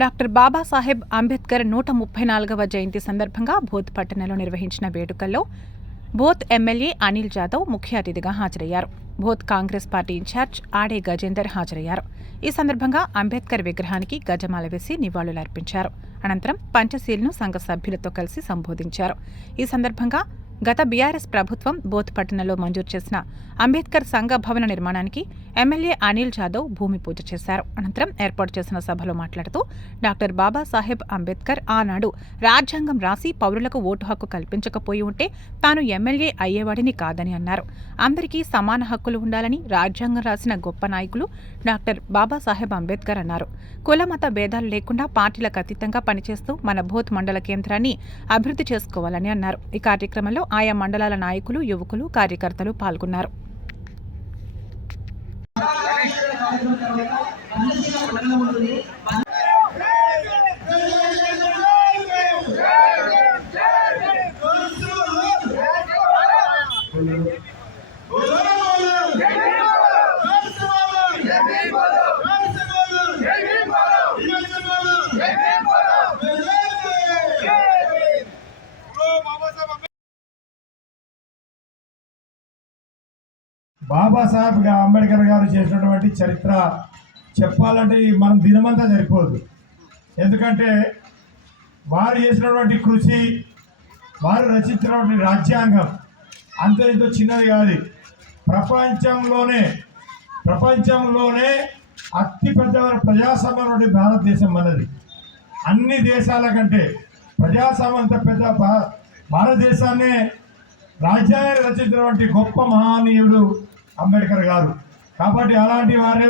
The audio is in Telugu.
డాక్టర్ బాబాసాహెబ్ అంబేద్కర్ నూట ముప్పై నాలుగవ జయంతి సందర్భంగా బోధ్ పట్టణంలో నిర్వహించిన వేడుకల్లో బోత్ ఎమ్మెల్యే అనిల్ జాదవ్ ముఖ్య అతిథిగా హాజరయ్యారు. బోత్ కాంగ్రెస్ పార్టీ ఇన్ఛార్జ్ ఆడే గజేందర్ హాజరయ్యారు. ఈ సందర్భంగా అంబేద్కర్ విగ్రహానికి గజమాల వేసి నివాళులర్పించారు. అనంతరం పంచశీల్ను సంఘ సభ్యులతో కలిసి సంబోధించారు. ఈ సందర్భంగా గత బీఆర్ఎస్ ప్రభుత్వం బోత్ పట్టణంలో మంజూరు చేసిన అంబేద్కర్ సంఘ భవన నిర్మాణానికి ఎమ్మెల్యే అనిల్ జాదవ్ భూమి పూజ చేశారు. అనంతరం ఏర్పాటు చేసిన సభలో మాట్లాడుతూ డాక్టర్ బాబాసాహెబ్ అంబేద్కర్ ఆనాడు రాజ్యాంగం రాసి పౌరులకు ఓటు హక్కు కల్పించకపోయి ఉంటే తాను ఎమ్మెల్యే అయ్యేవాడిని కాదని అన్నారు. అందరికీ సమాన హక్కులు ఉండాలని రాజ్యాంగం రాసిన గొప్ప నాయకులు డాక్టర్ బాబాసాహెబ్ అంబేద్కర్ అన్నారు. కుల మత భేదాలు లేకుండా పార్టీలకు అతీతంగా పనిచేస్తూ మన బోత్ మండల కేంద్రాన్ని అభివృద్ధి చేసుకోవాలని అన్నారు. ఈ కార్యక్రమంలో ఆయా మండలాల నాయకులు యువకులు కార్యకర్తలు పాల్గొన్నారు బాబాసాహెబ్ అంబేద్కర్ గారు చేసినటువంటి చరిత్ర చెప్పాలంటే మనం దినమంతా సరిపోదు. ఎందుకంటే వారు చేసినటువంటి కృషి వారు రచించినటువంటి రాజ్యాంగం అంత ఎంతో చిన్నది కాదు. ప్రపంచంలోనే ప్రపంచంలోనే అతిపెద్ద ప్రజాస్వామ్యం భారతదేశం మనది. అన్ని దేశాల కంటే ప్రజాస్వామ్యం అంత పెద్ద భారతదేశాన్నే రాజ్యాంగాన్ని రచించినటువంటి గొప్ప మహానీయుడు అంబేద్కర్ గారు. కాబట్టి అలాంటి వారే